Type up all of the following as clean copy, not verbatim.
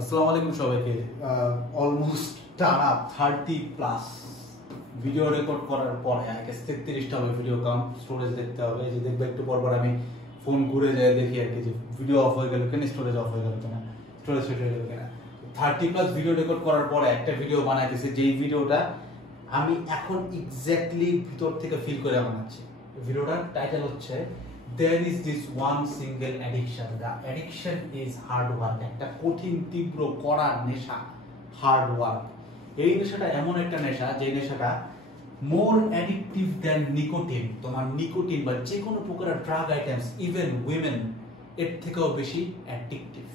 আসসালামু আলাইকুম সবাইকে। অলমোস্ট টানা 30+ ভিডিও রেকর্ড করার পরে আগে 33টা হবে ভিডিও কাউন্ট স্টোরেজ দেখতে হবে। এই যে দেখবে একটু পর পর আমি ফোন ঘুরে যায় দেখি আর কি যে ভিডিও অফ হয়ে গেল কেন, স্টোরেজ অফ হয়ে গেল কেন, স্টোরেজ শেষ হয়ে গেল কেন। 30+ ভিডিও রেকর্ড করার পরে একটা ভিডিও বানাইতেছি, যেই ভিডিওটা আমি এখন এক্স্যাক্টলি ভিতর থেকে ফিল করে বানাচ্ছি। ভিডিওটার টাইটেল হচ্ছে There is this one single addiction. The addiction is hard work. একটা কঠিন তীব্র কড়া নেশা, হার্ড ওয়ার্ক। এই নেশাটা এমন একটা নেশা যে নেশাটা মোর অ্যাডিকটিভ দ্যান নিকোটিন। তোমার নিকোটিন বা যে কোনো প্রকারের ড্রাগ আইটেমস, ইভেন উইমেন, এর থেকেও বেশি addictive.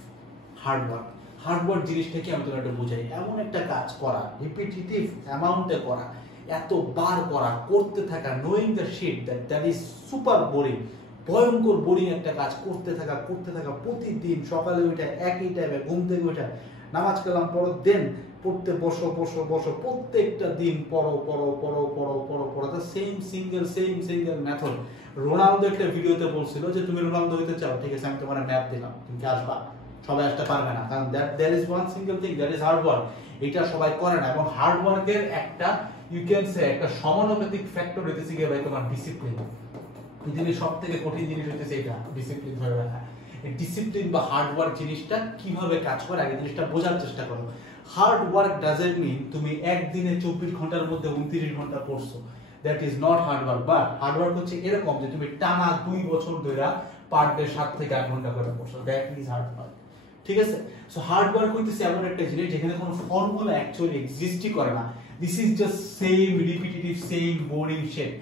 Hard work. Hard work জিনিসটাকে আমি তোমাকে বুঝাই, এমন একটা কাজ করা, রিপিটিটিভ অ্যামাউন্টে করা, এতবার করা, করতে থাকা, knowing the shit that is super boring. ভয়ঙ্কর বোরিং একটা কাজ করতে থাকা প্রতিদিন সকালে উঠে একই টাইমে ঘুম থেকে উঠে নামাজ কালাম পড়ো, দেন পড়তে বসো প্রত্যেকটা দিন পড়ো সেম সিঙ্গেল মেথড। রোনালদো একটা ভিডিওতে বলছিল যে তুমি রোনালদো হইতে চাও, ঠিক আছে আমি তোমার ম্যাপ দিলাম, তুমি কি আসবা? সবাই আসতে পারবে না, কারণ that is one single thing, that is hard work. এটা সবাই করে না। এবং হার্ড ওয়ার্কের একটা ইউ ক্যান সে একটা সমানুপাতিক ফ্যাক্টর হইতেছে গিয়ে ভাই তোমার ডিসিপ্লিন। পৃথিবীর সব থেকে কঠিন জিনিস হচ্ছে এটা, ডিসিপ্লিন ধরে রাখা। এই ডিসিপ্লিন বা হার্ড ওয়ার্ক জিনিসটা কিভাবে কাজ করে আগে জিনিসটা বোঝার চেষ্টা করো। হার্ড ওয়ার্ক ডাজন্ট মিন তুমি একদিনে 24 ঘন্টার মধ্যে 29 ঘন্টা পড়ছো, that is not hard work. But hard work হচ্ছে এরকম যে তুমি টানা 2 বছর ধরে পার ডে 7 থেকে 8 ঘন্টা করে পড়ছো, দ্যাট ইজ হার্ড ওয়ার্ক। ঠিক আছে? সো হার্ড ওয়ার্ক হইতেছে এমন একটা জিনিস যেখানে কোনো ফর্মুলা অ্যাকচুয়ালি এক্সিস্টই করে না। This is just same repetitive same boring shit.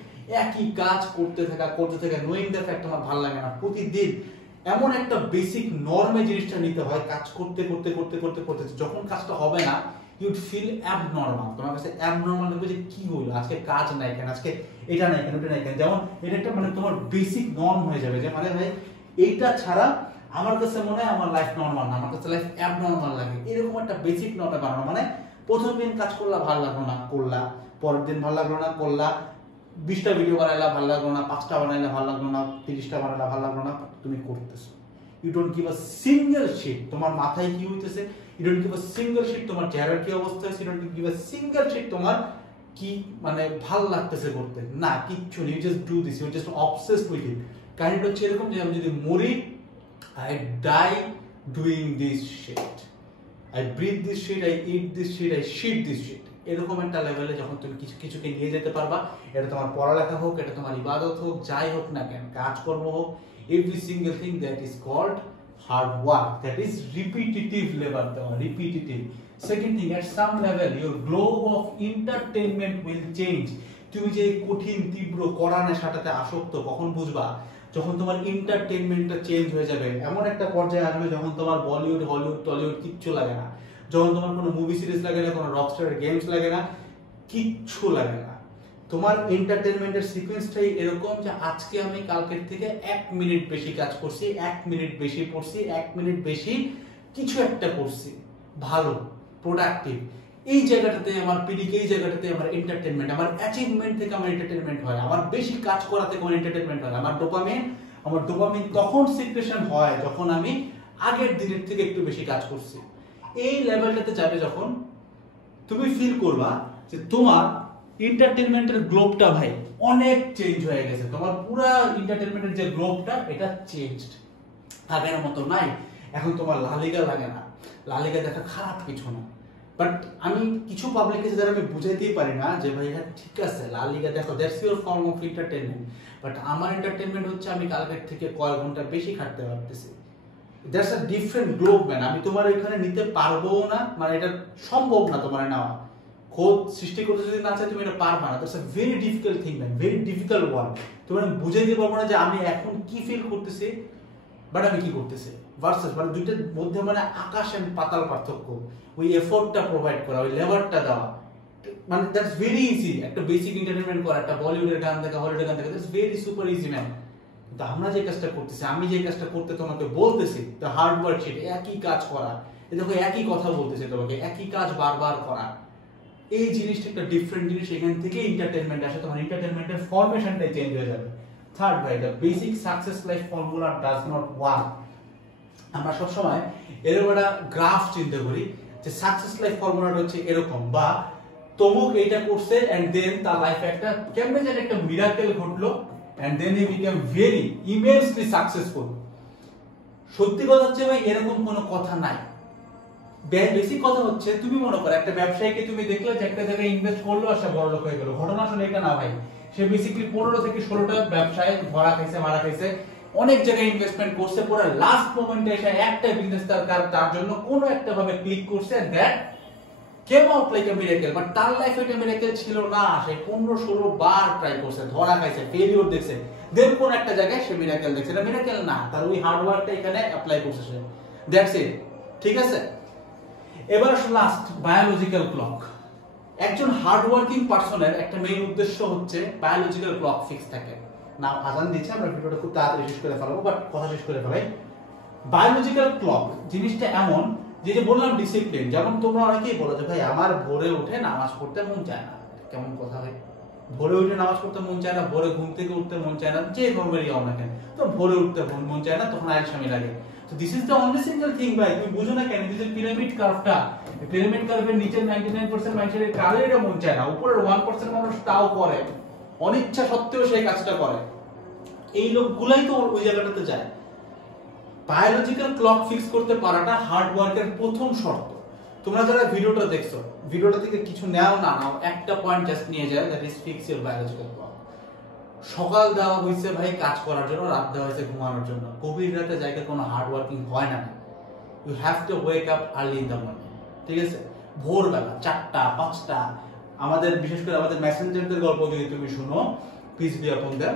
একই কাজ করতে থাকা নোয়িং দ্য ফ্যাক্ট তোমার ভালো লাগে না। প্রতিদিন এমন একটা বেসিক নরমে জিনিসটা নিতে হয়, কাজ করতে যখন কাজটা হবে না ইউ উড ফিল অ্যাবনর্মাল। তোমার কাছে অ্যাবনর্মাল লাগবে যে কি হলো, আজকে কাজ নাই কেন, আজকে এটা নাই কেন, ওটা নাই কেন। যেমন এটা একটা মানে তোমার বেসিক নর্ম হয়ে যাবে যে মানে ভাই এইটা ছাড়া আমার কাছে মনে হয় আমার লাইফ নর্মাল না, আমার কাছে লাইফ অ্যাবনর্মাল লাগে। এরকম একটা বেসিক নর্মে বানানো মানে প্রথম দিন কাজ করলা ভালো লাগলো না, করলা, পরের দিন ভালো লাগলো না, করলা, 20টা ভিডিও বানাইলা ভালো লাগলো না, 5টা বানাইলা ভালো লাগলো না, 30টা বানাইলা ভালো লাগলো না, তুমি করতেছো। You don't give a single shit তোমার মাথায় কি হইতেছে, you don't give a single shit তোমার চেহারার কি অবস্থা আছে, you don't give a single shit তোমার কি মানে ভালো লাগতেছে করতে না, কিচ্ছু নেই। You just do this, you just obsessed with it. কাহিনীটা হচ্ছে এরকম যে আমি যদি মরি, I die doing this shit, I breathe this shit, I eat this shit, I sheet this shit. এরকম একটা লেভেলে যখন তুমি কিছুকে নিয়ে যেতে পারবা, এটা তোমার পড়ালেখা হোক, এটা তোমার ইবাদত হোক, যাই হোক না কেন, কাজকর্ম হোক, every single thing that is called hard work, that is repetitive level দেওয়া, repetitive. Second thing, at some level your globe of entertainment will change. তুমি যে কঠিন তীব্র কড়া নেশাটাতে আসক্ত, কখন বুঝবা? যখন তোমার এন্টারটেইনমেন্টটা চেঞ্জ হয়ে যাবে। এমন একটা পর্যায়ে আসবে যখন তোমার বলিউড হলিউড টলিউড কিচ্ছু লাগে না, যখন তোমার কোনো মুভি সিরিজ লাগে না, কোনো রকস্টার গেমস লাগে না, কিচ্ছু লাগে না। তোমার এন্টারটেইনমেন্টের সিকোয়েন্সটাই এরকম যে আজকে আমি কালকের থেকে 1 মিনিট বেশি কাজ করছি, 1 মিনিট বেশি পড়ছি, 1 মিনিট বেশি কিছু একটা করছি ভালো, প্রোডাক্টিভ। এই জায়গাটাতে আমার পিডিকে, এই জায়গাটাতে আমার এন্টারটেইনমেন্ট, আমার অ্যাচিভমেন্ট থেকে আমার এন্টারটেইনমেন্ট হয়, আমার বেশি কাজ করা থেকে আমার এন্টারটেইনমেন্ট হয়। আমার ডোপামিন তখন সিক্রেশন হয় যখন আমি আগের দিনের থেকে একটু বেশি কাজ করছি। এই লেভেলটাতে যাবে যখন তুমি ফিল করবা যে তোমার এন্টারটেইনমেন্টের গ্লোবটা ভাই অনেক চেঞ্জ হয়ে গেছে, তোমার পুরো এন্টারটেইনমেন্টের যে গ্লোবটা এটা চেঞ্জড, আগের মতো নাই। এখন তোমার লালিগা লাগে না, লালিগা দেখা খারাপ কিছু না। বাট আমি কিছু পাবলিক আছে যারা আমি বুঝাইতেই পারি না যে ভাই হ্যাঁ ঠিক আছে লালিগা দেখো, that's your form of entertainment. But আমার এন্টারটেইনমেন্ট হচ্ছে আমি কালকের থেকে কয়েক ঘন্টা বেশি খাটতে পারতেছি। That's a different globe man. আমি তোমার এখানে নিতে পারবো না, মানে এটা সম্ভব না তোমার নেওয়া। খোদ সৃষ্টি করতে যদি না চাই তুমি এটা পারবা না। That's a very difficult thing man, very difficult word. তোমার আমি বুঝাইতে পারবো না যে আমি এখন কি ফিল করতেছি বাট আমি কি করতেছি ভার্সেস, মানে দুইটার মধ্যে মানে আকাশ এন্ড পাতাল পার্থক্য। ওই এফোর্টটা প্রোভাইড করা, ওই লেবারটা দেওয়া, মানে দ্যাটস ভেরি ইজি। একটা বেসিক এন্টারটেইনমেন্ট করা, একটা বলিউডের গান দেখা, হলিউডের গান দেখা, that's very super easy man. কিন্তু আমরা যে কাজটা করতেছি, আমি যে কাজটা করতে তোমাকে বলতেছি, দ্য হার্ড ওয়ার্ক শিট, একই কাজ করা, দেখো একই কথা বলতেছে তোমাকে, একই কাজ বারবার করা, এই জিনিসটা একটা ডিফারেন্ট জিনিস। এখান থেকে এন্টারটেইনমেন্ট আসে, তোমার এন্টারটেইনমেন্টের ফরমেশনটাই চেঞ্জ হয়ে যাবে। থার্ড ভাই, the basic success life formula does not work. আমরা সবসময় এরকম একটা গ্রাফ চিন্তা করি যে সাকসেস লাইফ ফর্মুলাটা হচ্ছে এরকম, বা তমুক এইটা করছে এন্ড দেন তার লাইফে একটা কেমনে যেন একটা মিরাকেল ঘটলো and then he became very immensely successful. সত্যি কথা হচ্ছে ভাই এরকম কোনো কথা নাই। বেসিক কথা হচ্ছে তুমি মনে করো একটা ব্যবসায়ীকে তুমি দেখলে যে একটা জায়গায় ইনভেস্ট করলো আর সে বড় লোক হয়ে গেল, ঘটনা আসলে এটা না ভাই। সে বেসিক্যালি 15 থেকে 16টা ব্যবসায় ধরা খাইছে, মারা খাইছে, অনেক জায়গায় ইনভেস্টমেন্ট করছে, পরে লাস্ট মোমেন্টে এসে একটা বিজনেস তার জন্য কোনো একটা ভাবে ক্লিক করছে and that came out like a miracle. But তার লাইফে এটা মিরাকেল ছিল না, সে 15-16 বার ট্রাই করছে, ধরা খাইছে, ফেলিওর দেখছে, দেন কোন একটা জায়গায় সে মিরাকেল দেখছে। এটা মিরাকেল না, তার ওই হার্ড ওয়ার্কটা এখানে অ্যাপ্লাই করছে সে, দ্যাটস ইট। ঠিক আছে, এবার লাস্ট বায়োলজিক্যাল ক্লক। একজন হার্ড ওয়ার্কিং পারসনের একটা মেইন উদ্দেশ্য হচ্ছে বায়োলজিক্যাল ক্লক ফিক্স থাকে না। আজান দিচ্ছে, আমরা ভিডিওটা খুব তাড়াতাড়ি শেষ করে ফেলবো, বাট কথা শেষ করে ফেলাই। বায়োলজিক্যাল ক্লক জিনিসটা এমন যে বললাম ডিসিপ্লিন, যেমন তোমরা অনেকেই বলো যে ভাই আমার ভোরে উঠে নামাজ পড়তে মন চায় না। কেমন কথা ভাই, ভোরে উঠে নামাজ পড়তে মন চায় না, ভোরে ঘুম থেকে উঠতে মন চায় না, যে ধর্মেরই হও না কেন, তো ভোরে উঠতে মন চায় না, তখন আলসামি লাগে। তো this is the only single thing ভাই, তুমি বুঝো না কেন? দিস ইজ পিরামিড কার্ভটা, পিরামিড কার্ভের নিচের 99% মানুষের কারো এটা মন চায় না, উপরের 1% মানুষ তাও করে, অনিচ্ছা সত্ত্বেও সেই কাজটা করে। এই লোকগুলাই তো ওই জায়গাটাতে যায়। বায়োলজিক্যাল ক্লক ফিক্স করতে পারাটা হার্ড ওয়ার্কের প্রথম শর্ত। তোমরা যারা ভিডিওটা দেখছো, ভিডিওটা থেকে কিছু নাও না নাও, একটা পয়েন্ট জাস্ট নিয়ে যাও, that is fix your biological clock. সকাল দেওয়া হয়েছে ভাই কাজ করার জন্য, রাত দেওয়া হয়েছে ঘুমানোর জন্য। গভীর রাতে জায়গায় কোনো হার্ড ওয়ার্কিং হয় না। You have to wake up early in the morning. ঠিক আছে, ভোরবেলা 4টা 5টা। আমাদের বিশেষ করে আমাদের মেসেঞ্জারদের গল্প যদি তুমি শুনো, পিস বি আপন দেম,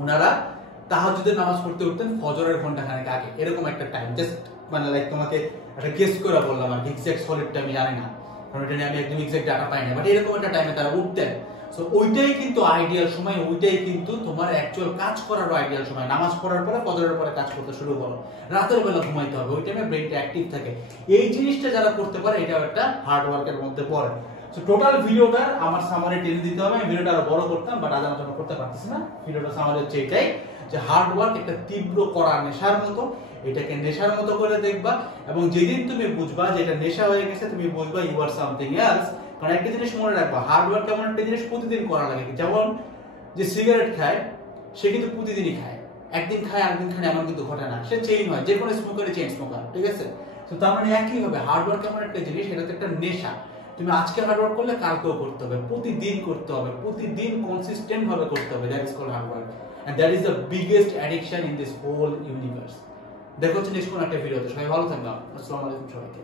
ওনারা তাহাজ্জুদের নামাজ পড়তে উঠতেন ফজরের ঘন্টাখানেক আগে, এরকম একটা টাইম। জাস্ট মানে লাইক তোমাকে একটা গেস করে বললাম, আর এক্সাক্ট সলিডটা আমি জানি না, কারণ এটা নিয়ে আমি একদম এক্সাক্ট ডাটা পাই না, বাট এরকম একটা টাইমে তারা উঠতেন। সো ওইটাই কিন্তু আইডিয়াল সময়, ওইটাই কিন্তু তোমার অ্যাকচুয়াল কাজ করার আইডিয়াল সময়। নামাজ পড়ার পরে ফজরের পরে কাজ করতে শুরু করো, রাতের বেলা ঘুমাইতে হবে, ওই টাইমে ব্রেনটা অ্যাক্টিভ থাকে। এই জিনিসটা যারা করতে পারে এটাও একটা হার্ড ওয়ার্কের মধ্যে পড়ে। সো টোটাল ভিডিওটা আমার সামারি টেনে দিতে হবে, আমি ভিডিওটা আরো বড় করতাম, বাট আজ আমার জন্য করতে পারতেছি না। ভিডিওটা সামারি হচ্ছে এটাই যে হার্ড ওয়ার্ক একটা তীব্র করা নেশার মতো, এটাকে নেশার মতো করে দেখবা, এবং যেদিন তুমি বুঝবা যে এটা নেশা হয়ে গেছে, তুমি বুঝবা ইউ আর সামথিং এলস। কারণ একটা জিনিস মনে রাখবা, হার্ড ওয়ার্ক এমন একটা জিনিস প্রতিদিন করা লাগে। যেমন যে সিগারেট খায় সে কিন্তু প্রতিদিনই খায়, একদিন খায় আরেকদিন খায় এমন কিন্তু ঘটে না, সে চেইন হয়, যে কোনো স্মোকারই চেইন স্মোকার। ঠিক আছে, তো তার মানে একই ভাবে হার্ড ওয়ার্ক এমন একটা জিনিস, এটা তো একটা নেশা। তুমি আজকে হার্ড ওয়ার্ক করলে কালকেও করতে হবে, প্রতিদিন করতে হবে, প্রতিদিন কনসিস্টেন্ট ভাবে করতে হবে। That is called hard work, and that is the biggest addiction in this whole universe. দেখো হচ্ছে নেক্সট কোন একটা ভিডিওতে। সবাই ভালো থাকবে, আসসালামু আলাইকুম সবাইকে।